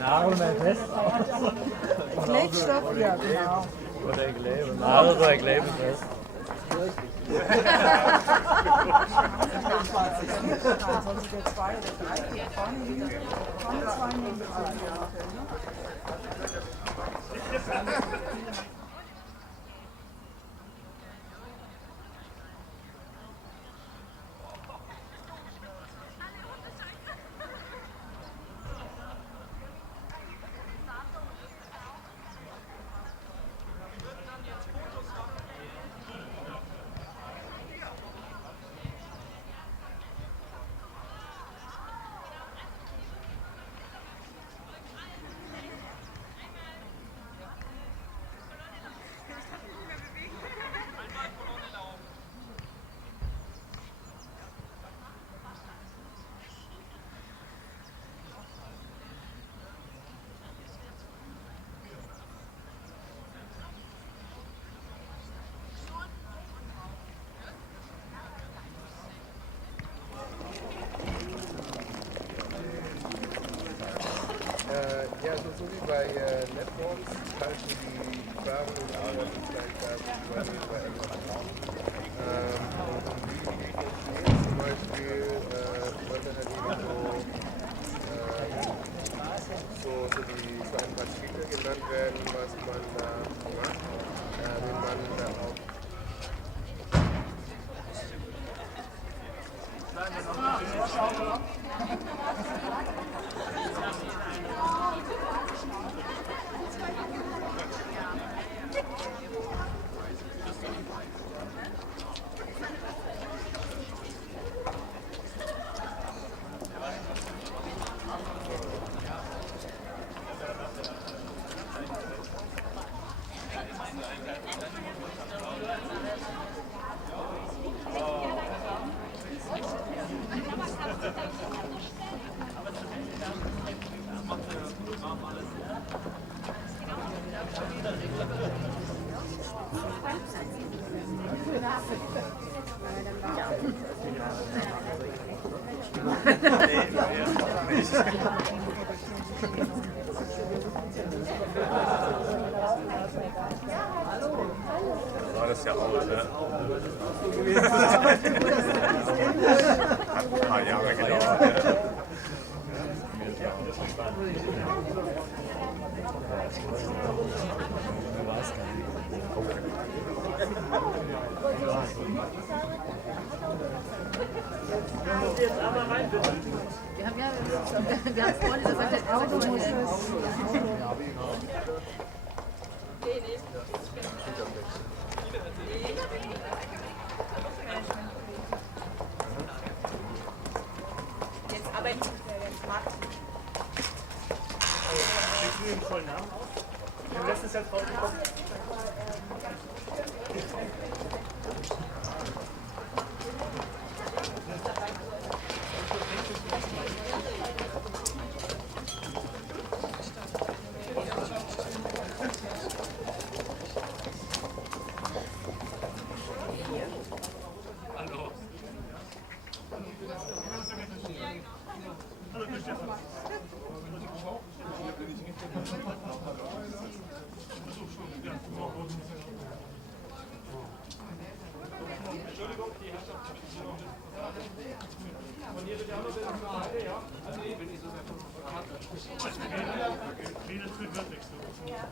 Nagel met West. Kleefstof, ja, genau. Oder ik leven. Nagel oder ik leven West. Sonst wir 2 oder 3 hier vorne hin. Vorne 2 nehmen. Ja, so wie bei Networks halten die Fragen und Antworten gleich über Amazon. Und wie die funktionieren zum Beispiel, sollte halt eben so ein paar Titel genannt werden, was man da macht, wenn man da auch war das ja auch, ne? Hat ein paar Jahre gedauert. Wir haben Freunde, das sagt der Auto muss Jetzt arbeitet der Markt. Willst du den vollen Namen aus? Wir haben letztes Jahr drauf gekommen. Ja.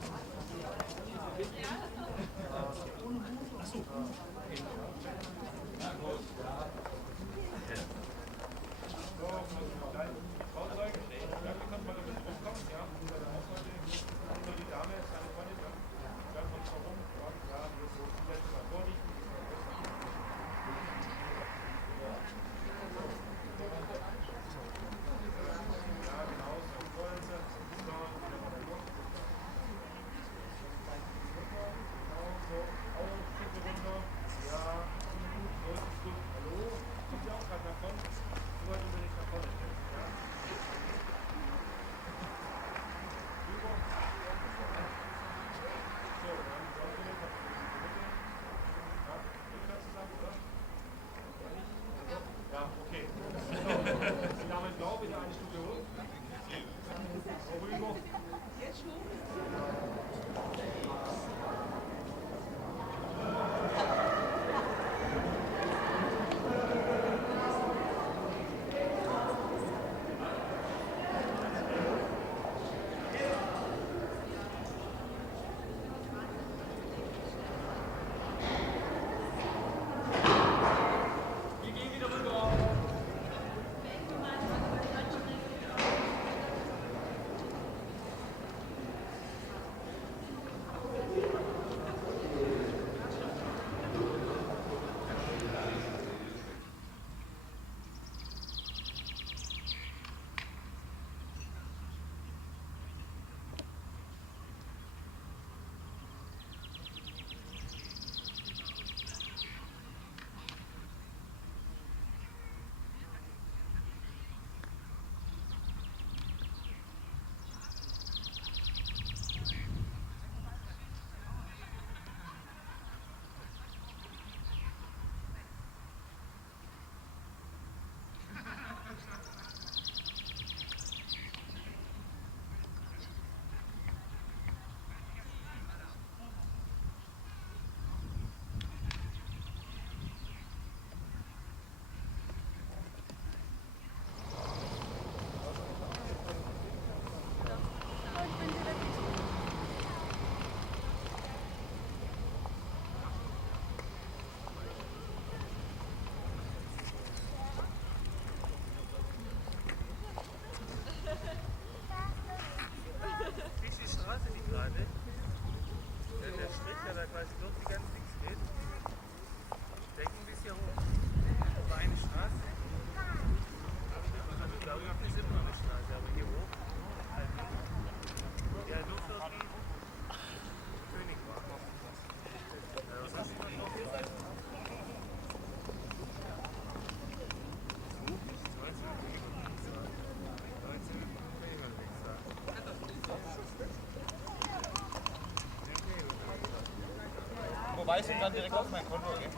Überweisung dann direkt auf mein Konto, okay?